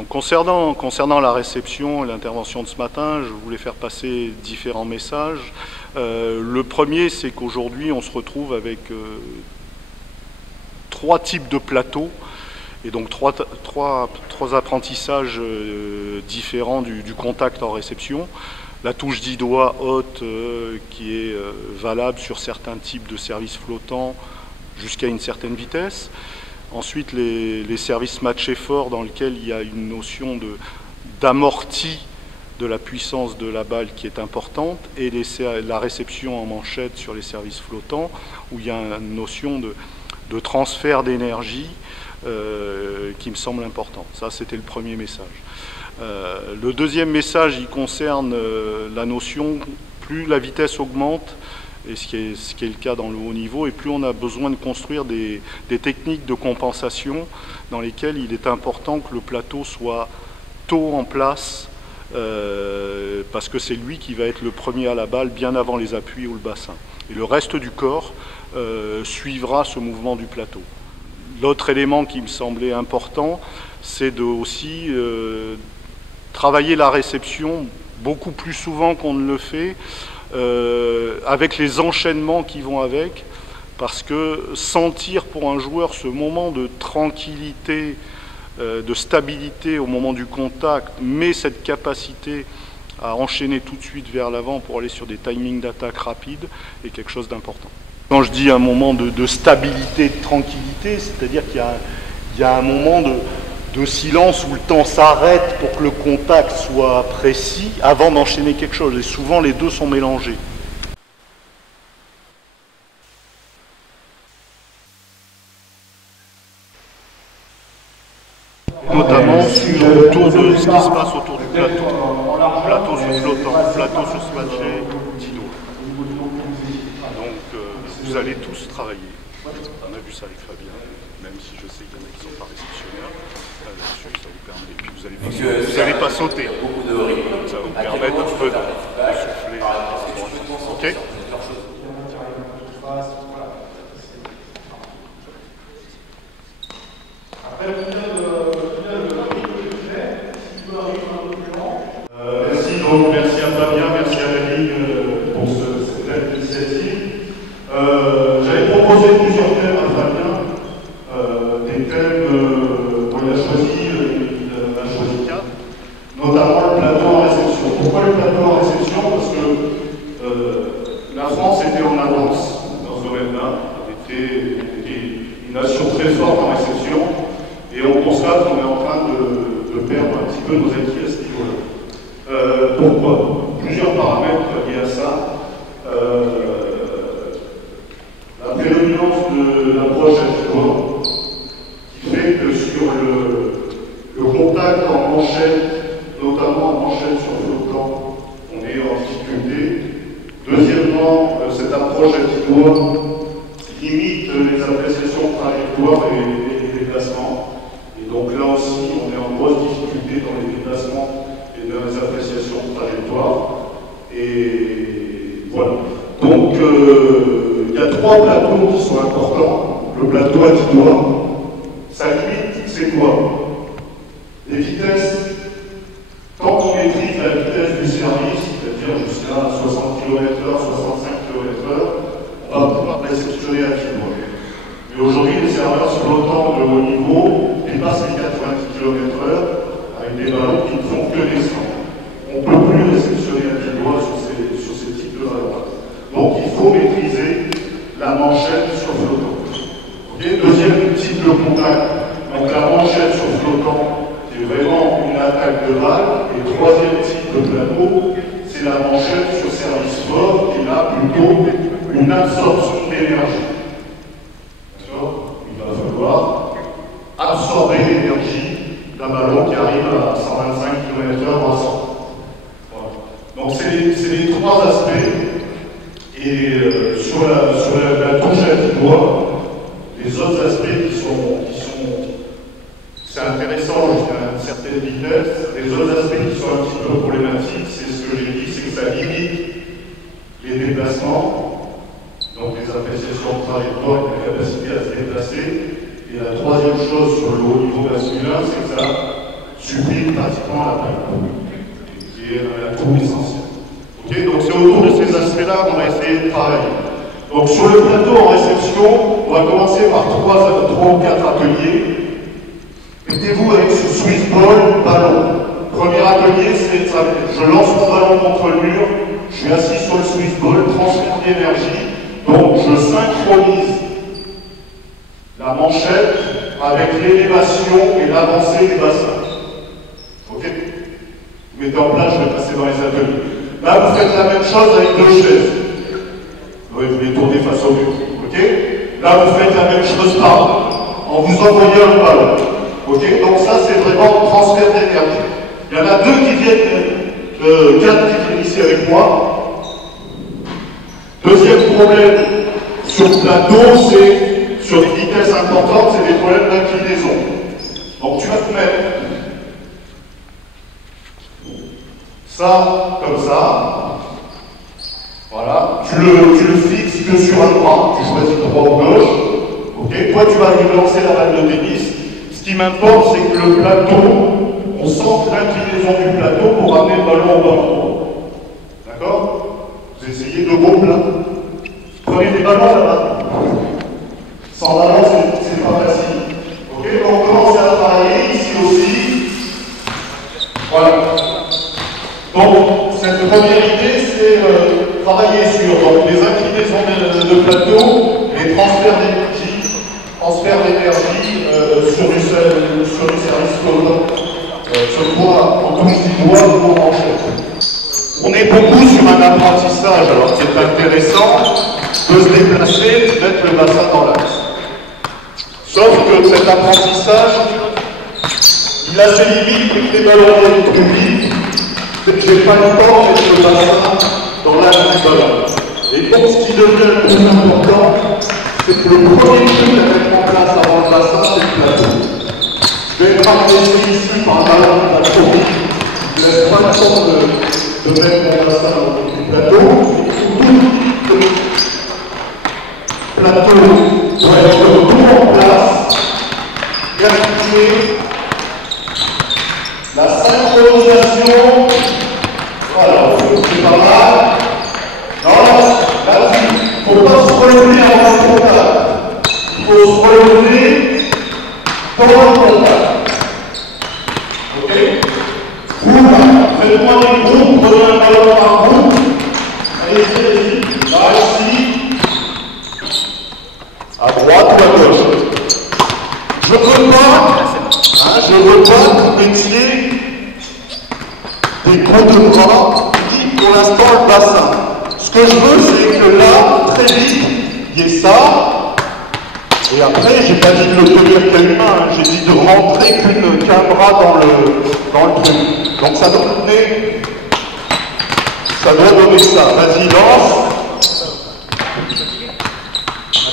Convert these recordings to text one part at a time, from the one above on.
Donc concernant la réception et l'intervention de ce matin, je voulais faire passer différents messages. Le premier, c'est qu'aujourd'hui, on se retrouve avec 3 types de plateaux, et donc trois apprentissages différents du contact en réception. La touche 10 doigts haute qui est valable sur certains types de services flottants jusqu'à une certaine vitesse. Ensuite, les services match effort dans lesquels il y a une notion d'amorti de la puissance de la balle qui est importante, et la réception en manchette sur les services flottants où il y a une notion de transfert d'énergie qui me semble important. Ça, c'était le premier message. Le deuxième message, il concerne la notion, plus la vitesse augmente, et ce qui est le cas dans le haut niveau, et plus on a besoin de construire des techniques de compensation dans lesquelles il est important que le plateau soit tôt en place, parce que c'est lui qui va être le premier à la balle bien avant les appuis ou le bassin. Et le reste du corps suivra ce mouvement du plateau. L'autre élément qui me semblait important, c'est aussi travailler la réception beaucoup plus souvent qu'on ne le fait, avec les enchaînements qui vont avec, parce que sentir pour un joueur ce moment de tranquillité, de stabilité au moment du contact, mais cette capacité à enchaîner tout de suite vers l'avant pour aller sur des timings d'attaque rapides est quelque chose d'important. Quand je dis un moment de stabilité, de tranquillité, c'est-à-dire qu'il y a un moment de silence où le temps s'arrête pour que le contact soit précis avant d'enchaîner quelque chose. Et souvent, les deux sont mélangés. Notamment autour de ce qui se passe autour du plateau. Plateau sur flottant, plateau sur spadgé, Tino. Donc vous allez tous travailler. On a vu ça avec Fabien, même si je sais qu'il y en a qui ne sont pas réceptionnaires. Là-dessus, ça vous permet. Et puis vous n'allez pas sauter. Ça va vous permettre un peu de souffler. Ok. Merci à Fabien, merci à la Ligue pour cette belle initiative. J'avais proposé plusieurs thèmes à Fabien, des thèmes qu'on a choisi, il en a choisi 4, notamment le plateau en réception. Pourquoi le plateau en réception? Parce que la France était en avance dans ce domaine-là, on était une nation très forte en réception, et on constate qu'on est en train de perdre un petit peu nos acquis à ce niveau-là. Pourquoi? Plusieurs paramètres liés à ça. La prédominance de l'approche à joueur, qui fait que sur le contact en manchette, notamment en manchette sur flottant, on est en difficulté. Deuxièmement, cette approche à doigt limite les appréciations de trajectoire et les déplacements. Et donc là aussi, on est en grosse difficulté dans les déplacements et dans les appréciations de trajectoire. Et voilà. Donc, il y a 3 plateaux qui sont importants. Le plateau à 10 doigts, sa limite, c'est quoi? Les vitesses. Quand on maîtrise la vitesse du service, c'est-à-dire jusqu'à 60 km/h, 65 km/h, on va pouvoir réceptionner à 10 doigts. Mais aujourd'hui, les serveurs flottants de haut niveau dépassent les 90 km/h avec des ballons qui ne font que descendre. On ne peut plus réceptionner à 10 doigts sur ces types de ballons. Donc il faut maîtriser la manchette sur flottant. Okay. Deuxième type de contact, donc la manchette sur flottant, c'est vraiment une attaque de balle. Et troisième type de plateau, c'est la manchette sur service fort, qui est là plutôt une absorption d'énergie. Il va falloir absorber l'énergie d'un ballon qui arrive à 125 km/h à 100. Voilà. Donc c'est les 3 aspects. Et sur la touche à 10 doigts, les autres aspects qui sont c'est intéressant jusqu'à une certaine vitesse. Les autres aspects qui sont un petit peu problématiques, c'est ce que j'ai dit, c'est que ça limite les déplacements, donc les appréciations de trajectoire et la capacité à se déplacer. Et la troisième chose sur le haut niveau masculin, c'est que ça subit pratiquement la balle, qui est l'atout essentiel. Okay, donc c'est autour de ces aspects-là qu'on va essayer de travailler. Donc sur le plateau en réception, on va commencer par 3 ou 4 ateliers. Mettez-vous avec ce Swiss ball ballon. Premier atelier, c'est ça. Je lance mon ballon contre le mur, je suis assis sur le Swiss ball, transfert d'énergie. Donc je synchronise la manchette avec l'élévation et l'avancée du bassin. Ok? Vous mettez en place, je vais passer dans les ateliers. Là, vous faites la même chose avec 2 chaises. Oui, vous les tournez face au mur. Ok? Là, vous faites la même chose par en vous envoyant le ballon. Ok? Donc ça, c'est vraiment le transfert d'énergie. Il y en a 2 qui viennent, 4 qui viennent ici avec moi. Deuxième problème sur le plateau, c'est sur des vitesses importantes, c'est des problèmes d'inclinaison. Donc tu vas te mettre ça comme ça. Voilà. Tu le fixes que sur un bras. Tu choisis droit ou gauche. Ok. Toi, tu vas lui lancer la balle de tennis. Ce qui m'importe, c'est que le plateau, on sente l'inclinaison du plateau pour amener le ballon au bon endroit. D'accord? Vous essayez de beau plat. Prenez des ballons là-bas. Sans ballon, c'est pas facile. Ok? Donc on commence à travailler ici aussi. Voilà. Donc, cette première idée, c'est travailler sur les inclinaisons de plateau, les transferts d'énergie sur du service flottant. Ce bois, on touche du bois ou en manchette. On est beaucoup sur un apprentissage, alors qui est intéressant, de se déplacer, de mettre le bassin dans l'axe. Sauf que cet apprentissage, il a ses limites, vu que les ballons viennent plus vite. J'ai pas le temps de mettre le bassin dans l'axe du ballon. Et donc, ce qui devient le plus important, c'est que le premier truc à mettre en place avant le bassin, c'est le plateau. Je vais marquer ici par le ballon de la tour. Je ne laisse pas le temps de mettre mon bassin au plateau. Le plateau doit être tout en place. Vérifier la synchronisation. Voilà, c'est pas mal. Non, là-dessus, il ne faut pas se relever avant le contact. Il faut se relever pendant le contact. Ok? Faites-moi des groupes, prenez un ballon par groupe. Allez-y, allez-y. Là, ici. À droite ou à gauche. Je ne veux pas que vous mettiez des coups de bras ni pour l'instant le bassin. Ce que je veux, c'est que là, très vite, il y ait ça. Et après, j'ai pas dit de le tenir qu'à une main, j'ai dit de rentrer qu'un bras dans le truc. Donc ça doit donner ça. Vas-y, lance.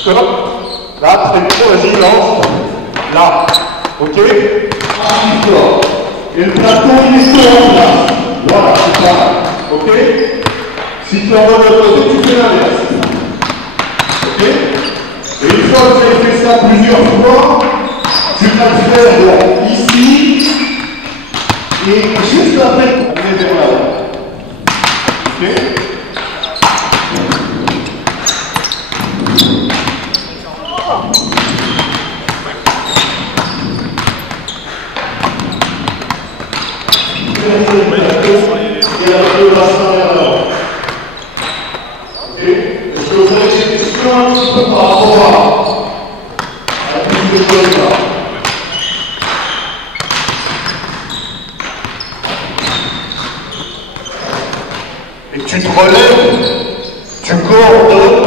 D'accord? Là, très bien, vas-y, lance. Là. Ok? Et le plateau, il est chaud en place. Voilà, c'est ça. Ok? Si tu envoies de l'autre côté, tu fais l'inverse. Ok? Et une fois que tu as fait ça plusieurs fois, tu vas le faire ici, et juste après, on est vers là-haut. Ok? Et avec le bassin vers là-haut. Ok? Est-ce que vous avez des questions un petit peu par rapport à toutes ces choses-là? Et tu te relèves, tu coordonnes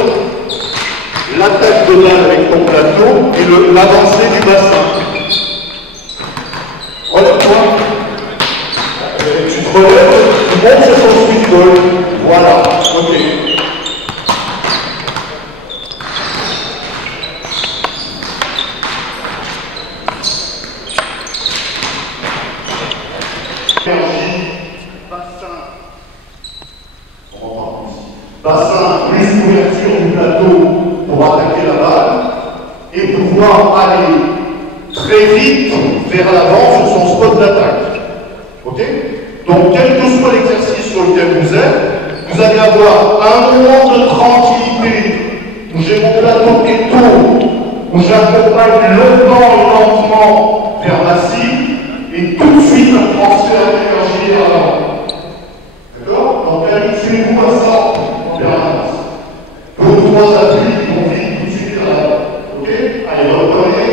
l'attaque de balle avec ton plateau et l'avancée du bassin. Relève-toi. Tu te relèves, tu montes sur ton sweet ball. Voilà, ok. Bassin plus couverture du plateau pour attaquer la balle et pouvoir aller très vite vers l'avant sur son spot d'attaque. Ok? Donc, quel que soit l'exercice sur lequel vous êtes, vous allez avoir un moment de tranquillité où j'ai mon plateau qui tourne, où j'accompagne longtemps et lentement vers ma cible, et tout de suite un transfert d'énergie à l'avant. D'accord? Donc, habituez-vous à ça en permanence. 2 ou 3 appuis qui vont vite tout de suite à l'avant. Ok? Allez, reprenez.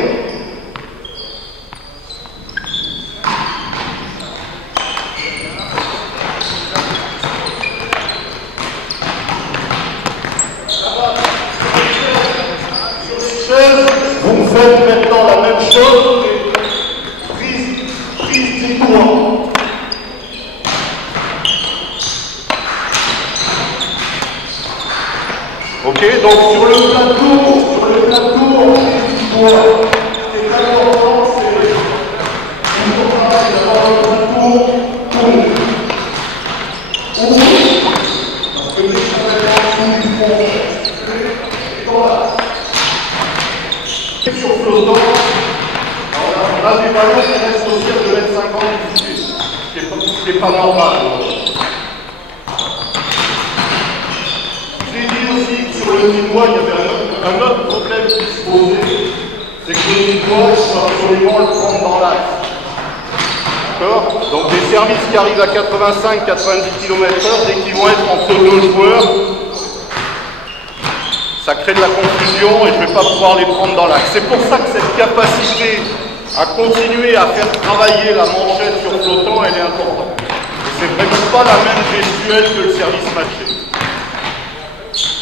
Vous faites maintenant la même chose, prise 10 points. Ok, donc sur le plateau, on prise 10 points. Ce qui est très important, c'est d'avoir le plateau tourné. Parce que les travailleurs du fond, sur flottant, on a des ballons qui restent au ciel de 1,50 m d'altitude, ce qui n'est pas normal. J'ai dit aussi que sur le Nîmois, il y avait un autre problème qui se posait, c'est que le Nîmois, il faut absolument le prendre dans l'axe. D'accord? Donc des services qui arrivent à 85-90 km/h, dès qu'ils vont être entre 2 joueurs, ça crée de la confusion et je ne vais pas pouvoir les prendre dans l'axe. C'est pour ça que cette capacité à continuer à faire travailler la manchette sur flottant, elle est importante. Et c'est vraiment pas la même gestuelle que le service matché.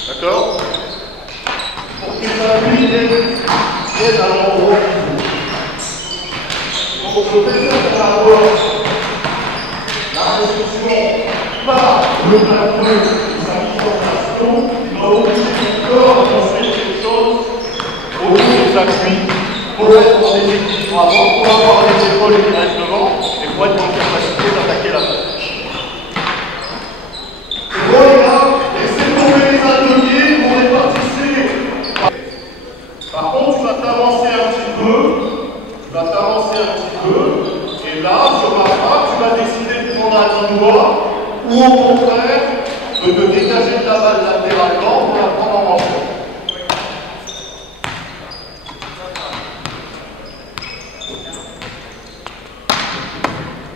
D'accord? Pour que ça vienne à l'endroit qu'il faut. Donc je vais faire avoir la réception par le plateau de sa mise en action, il va obliger son corps à construire quelque chose autour des appuis pour être en déséquilibre avant, pour avoir les épaules qui restent devant et pour être en capacité d'attaquer la balle. C'est bon les gars, laissez tomber les ateliers, vous répartissez. Par contre, tu vas t'avancer un petit peu, et là, sur ma frappe, tu vas décider de prendre un doigt, ou au contraire, de te dégager de la balle latéralement pour la prendre en manchette.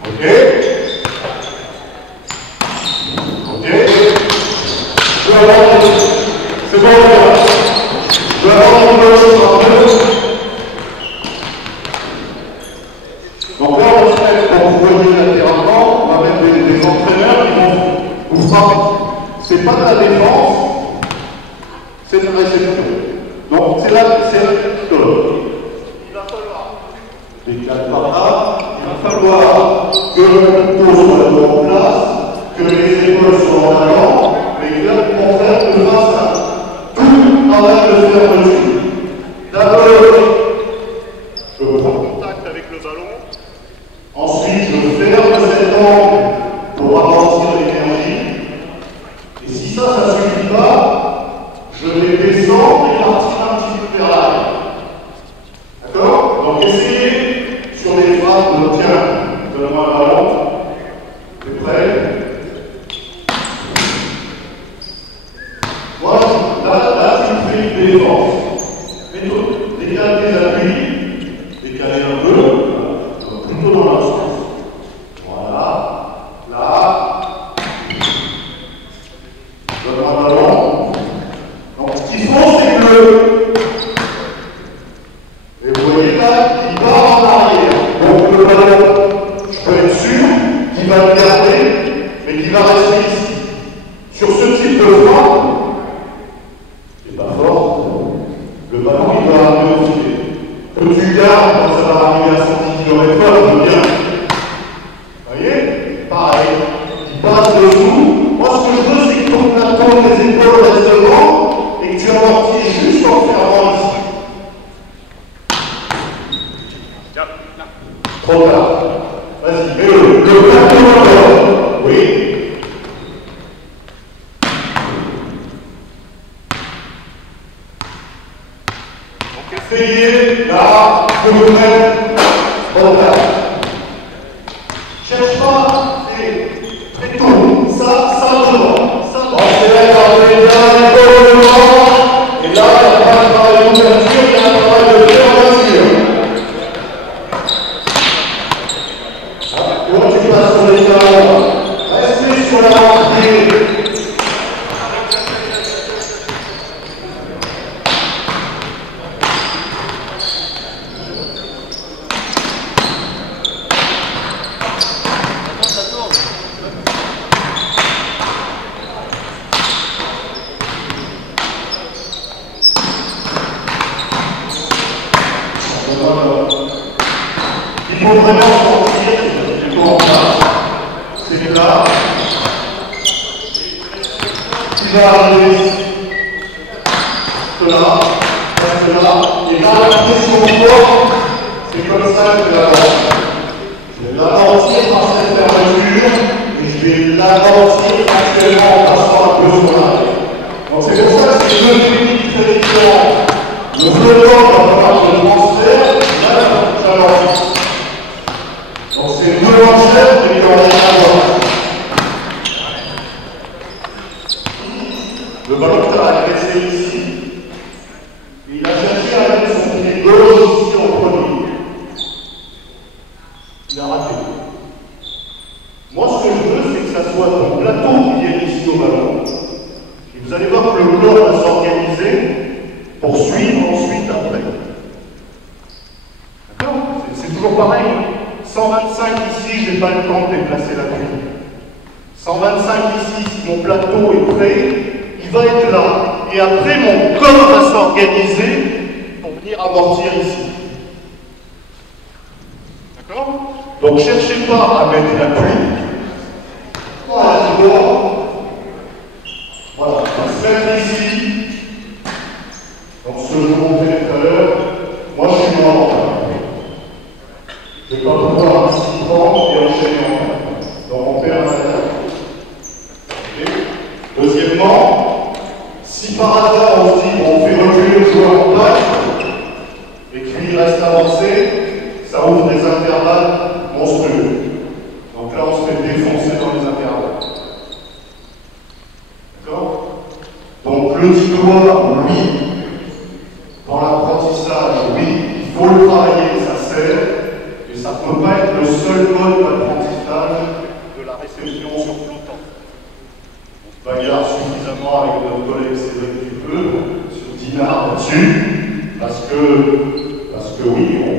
Ok. C'est bon, je vais avoir une chose. Donc là, on se met pour vous voyez latéralement, on va mettre des entraîneurs qui vont vous frapper. C'est pas de la défense, c'est de la réception. Donc c'est la pistole. Il va falloir, décale par là, il va falloir que le couteau soit en place, que les épaules soient en avant, mais que là, pour faire de face à tout travail de faire dessus. D'abord, je prends contact avec le ballon. Ensuite, je ferme cet angle pour amortir l'énergie. Et si ça ne suffit pas, je les descends et partir un petit peu vers l'arrière. D'accord? Donc essayez sur les frappes de tiens, donne-moi un ballon. T'es prêt? Moi, là, tu fais une défense. Mais tout, décale tes appuis, décaler un peu. Plutôt dans le sens. Voilà. Là. Donne-moi un ballon. Donc ce qu'il faut, c'est que et vous voyez là, il part en arrière. Donc le ballon, je peux être sûr qu'il va le garder, mais qu'il va rester ici. Sur ce type de frappe, c'est pas fort. Le ballon, il va arriver au filet. Que tu gardes quand ça va arriver à 110 km/h, je veux bien. Vous voyez? Pareil. Il passe dessous. Moi, ce que je veux, c'est que ton plateau, les épaules restent devant et que tu amortis juste en fermant ici. Trop tard. Vas-y, mets-le. Le plateau devant. Oui. Essayez, là, de vous mettre trop tard. Cherche pas là, il va arriver ici. Là, et là, la pression forte, c'est comme ça que je vais l'avancer. Je vais l'avancer par cette fermeture, et je vais l'avancer actuellement en passant un peu sur l'arrière. Donc c'est pour ça que c'est deux techniques très différentes. Le flottant va falloir que je transfère, là, j'avance. Donc c'est deux manchettes, mais il y en a rien à voir. Le ballon qui a agressé ici, il a cherché à mettre son pied gauche ici en premier. Il a raté. Moi, ce que je veux, c'est que ça soit ton plateau qui vienne ici au ballon. Et vous allez voir que le corps va s'organiser pour suivre ensuite après. D'accord? C'est toujours pareil. 125 ici, je n'ai pas le temps de déplacer la pluie. 125 ici, si mon plateau est prêt, il va être là. Et après, mon corps va s'organiser pour venir amortir ici. D'accord? Donc, cherchez pas à mettre la pluie. Voilà, je vois. Voilà, on va se mettre ici. Donc, ce que je vous montrais tout à l'heure, moi, je suis en retard. Je ne vais pas pouvoir ici prendre et enchaîner en retard. Donc, on perd un retard. Okay. Deuxièmement, si par hasard on se dit on fait reculer le joueur en place et qu'il reste avancé, ça ouvre des intervalles monstrueux. Donc là on se fait défoncer dans les intervalles. D'accord? Donc le petit doigt, oui. Dans l'apprentissage, oui, il faut le travailler, ça sert, mais ça ne peut pas être le seul mode d'apprentissage de la réception sur flottant. Bagarre suffisamment avec notre collègue Cédric Dupeux sur Dinard là-dessus, parce que oui, on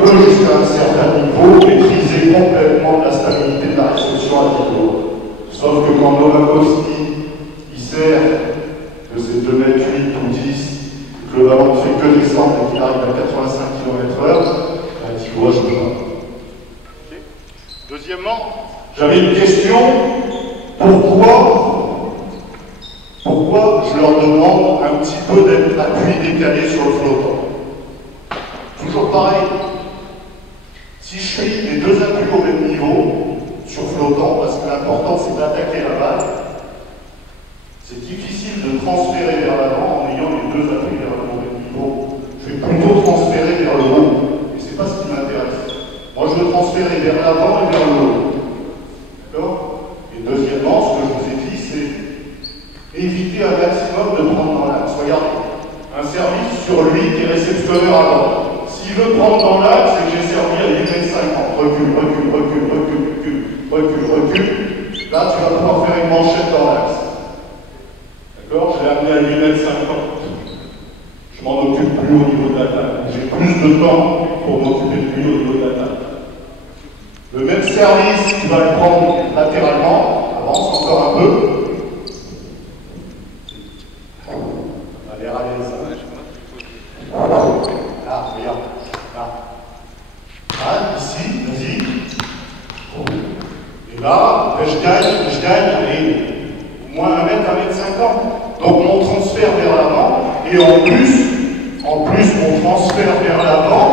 peut jusqu'à un certain niveau maîtriser complètement la stabilité de la réception à niveau. Sauf que quand Nowakowski il sert de ses 2 mètres 8 ou 10, que le ballon ne fait que descendre et qu'il arrive à 85 km/h, il voit je peux pas. Okay. Deuxièmement, j'avais une question. Pourquoi je leur demande un petit peu d'être appuyé décalé sur le flottant? Toujours pareil. Si je suis les deux appuis au même niveau, sur flottant, parce que l'important c'est d'attaquer la balle, c'est difficile de transférer vers l'avant en ayant les deux appuis vers le même niveau. Je vais plutôt transférer vers le haut. Et c'est pas ce qui m'intéresse. Moi je veux transférer vers l'avant et vers le haut. D'accord? Et deuxièmement, ce que je vous ai dit, c'est éviter un maximum de prendre dans l'axe. Regardez, un service sur lui qui est réceptionneur avant. S'il veut prendre dans l'axe, c'est que j'ai servi à 8,50 m. Recule, recule, recule, recule, recule, recule, recule. Là, tu vas pouvoir faire une manchette dans l'axe. D'accord? Je l'ai amené à 8,50 m. Je m'en occupe plus au niveau de la table. J'ai plus de temps pour m'occuper de lui au niveau de la table. Le même service, tu vas le prendre latéralement. Avance encore un peu. Allez, allez, ça va. Là, regarde. Là. Là, ici, vas-y. Et là, je gagne, allez, au moins 1 mètre, 1,50 m. Donc mon transfert vers l'avant, et en plus, mon transfert vers l'avant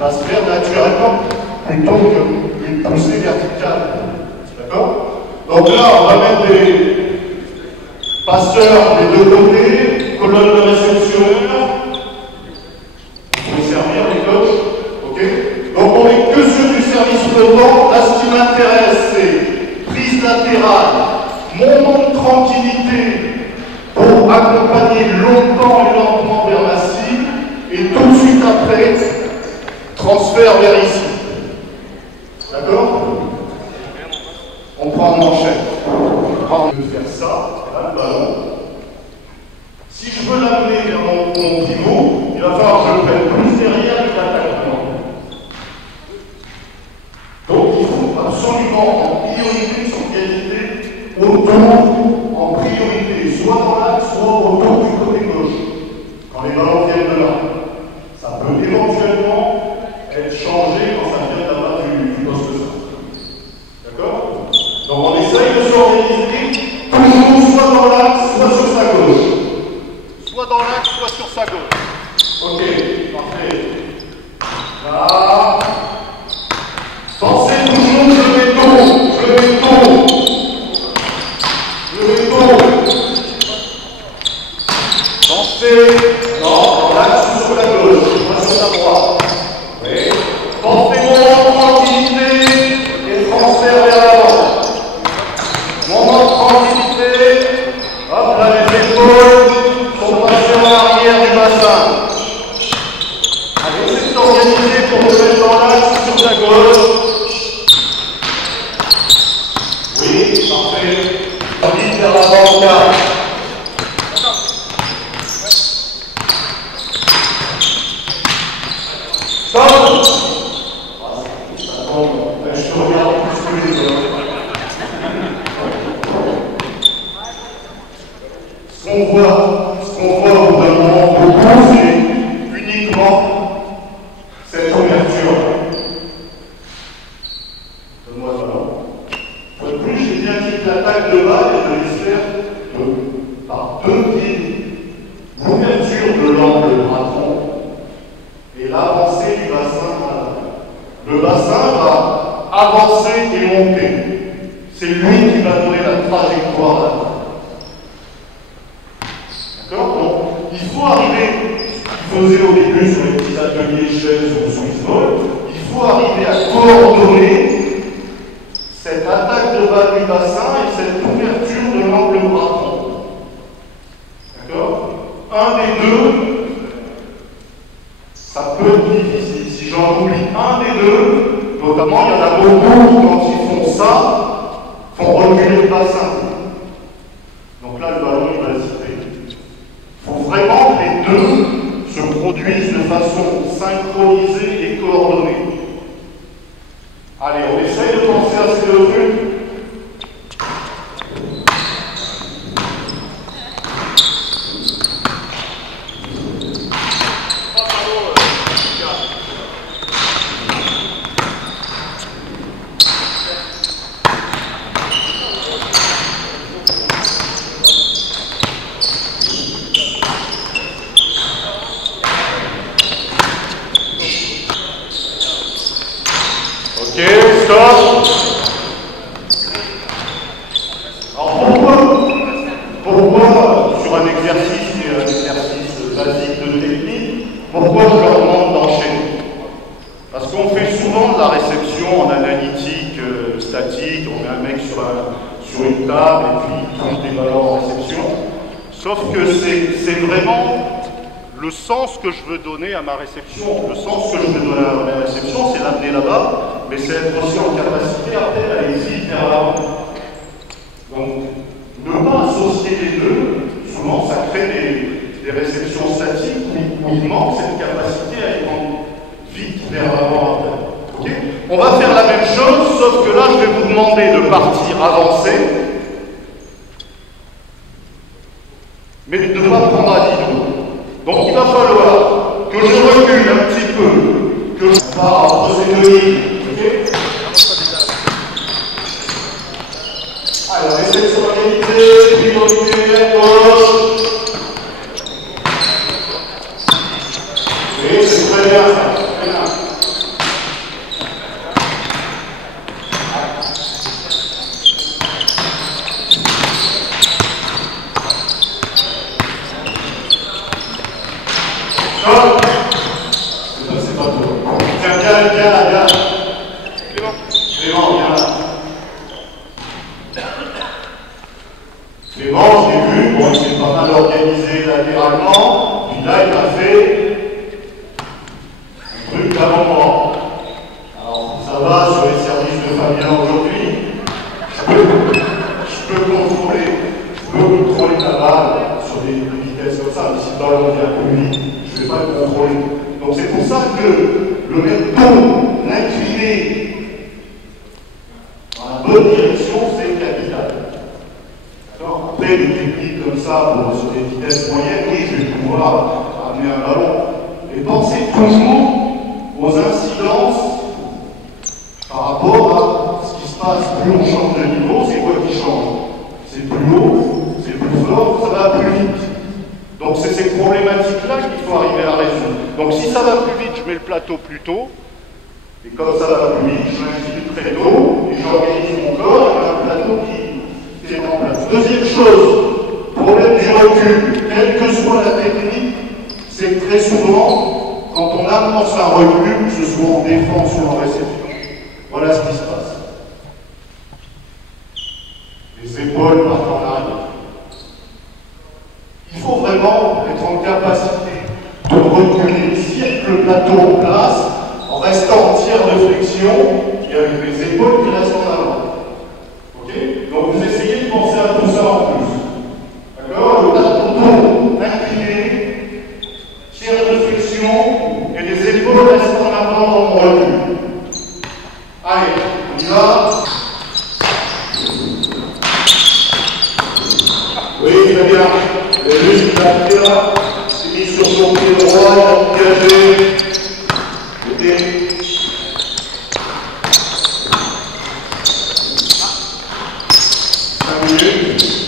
va se faire naturellement, plutôt qu'une poussée verticale. D'accord? Donc là, on va mettre des passeurs des deux côtés, colonne de réceptionneur. Il faut servir les coachs. Ok? Donc on n'est que sur du service flottant. Là, ce qui m'intéresse, c'est prise latérale, moment de tranquillité pour accompagner longtemps et lentement vers la cible, et tout de suite après, transfert vers ici. D'accord? On prend une manchette. On peut faire ça, là, le ballon. Si je veux l'amener vers mon pivot, il va falloir que je le prenne plus derrière que l'attaquant. Donc il faut absolument en priorité s'organiser autour, en priorité, soit dans l'axe, soit autour du côté gauche, quand les ballons viennent de là. Ça peut éventuellement être changé quand ça vient de la base du poste. D'accord? Donc on Ben, je te regarde plus que les autres. Ce qu'on voit au bout d'un moment beaucoup, c'est uniquement cette ouverture. Donne-moi ça. De plus, j'ai bien dit que l'attaque de balle est de les faire par deux pieds. L'ouverture de l'angle bras-tronc et l'avancée du bassin à l'avant. Le bassin va avancer et monter. C'est lui qui va donner la trajectoire à l'avant. D'accord? Donc, il faut arriver, ce qu'il faisait au début sur les petits ateliers chaises ou Swiss Ball, il faut arriver à coordonner cette attaque de balle du bassin et cette ouverture de l'angle bras-tronc. D'accord? Un des deux, ça peut être difficile. Si j'en oublie un des deux, notamment il y en a beaucoup qui, quand ils font ça, font reculer le bassin. Donc là, le ballon, il va hésiter. Il faut vraiment que les deux se produisent de façon synchronisée et coordonnée. Allez, on essaye de penser à ces deux trucs. Ok, stop. Alors pourquoi sur un exercice qui est un exercice basique de technique, pourquoi je leur demande d'enchaîner? Parce qu'on fait souvent de la réception en analytique statique, on met un mec sur une table et puis il trouve des valeurs en réception. Sauf que c'est vraiment le sens que je veux donner à ma réception. Le sens que je veux donner à ma réception, c'est l'amener là-bas, mais c'est être aussi en capacité après d'aller vite vers l'avant. Donc, ne pas associer les deux, souvent ça crée des réceptions statiques où il manque cette capacité à aller vite vers l'avant après. Okay? On va faire la même chose, sauf que là, je vais vous demander de partir avancer, mais de ne pas prendre à l'îlot. Donc il va falloir que je recule un petit peu, que je pars entre ces deux lignes. Okay? Alors, essayez de s'organiser, priorité à gauche. Oui, c'est très bien ça. Très bien. Stop. C'est pas toi. Tiens, viens là. Clément, viens là. Clément, je l'ai vu, bon, il s'est pas mal organisé latéralement, puis là, il a fait un truc d'avant-moi. Alors, ça va sur les services de Fabien aujourd'hui, je peux contrôler la balle sur des vitesses comme ça, mais si le ballon vient plus vite, je ne vais pas le contrôler. Donc c'est pour ça que le recto, l'incliné dans la bonne direction, c'est capital. Après, des techniques comme ça, sur des vitesses moyennes, oui, je vais pouvoir amener un ballon. Mais pensez toujours aux incidences par rapport à ce qui se passe. Plus on change de niveau, c'est quoi qui change? C'est plus haut, c'est plus fort, ça va plus vite. Donc c'est ces problématiques-là qu'il faut arriver à résoudre. Donc si ça va plus vite, je mets le plateau plus tôt. Et comme ça va plus vite, je m'incline très tôt et j'organise mon corps avec un plateau qui est en place. Deuxième chose, problème du recul, quelle que soit la technique, c'est que très souvent, quand on amorce un recul, que ce soit en défense ou en réception, voilà ce qui se passe. Les épaules partent en arrière. Il faut vraiment être en capacité de reculer, cirque le plateau en place, en restant en tiers de flexion, et avec les épaules qui restent en avant. Okay? Donc vous essayez de penser à tout ça en plus. D'accord? Le plateau incliné, tiers de flexion, et les épaules restent en avant dans mon recul. Allez. On y va. Oui, très bien. Le muscle d'Akira s'est mis sur son pied droit, il a engagé. Ok. 5 minutes.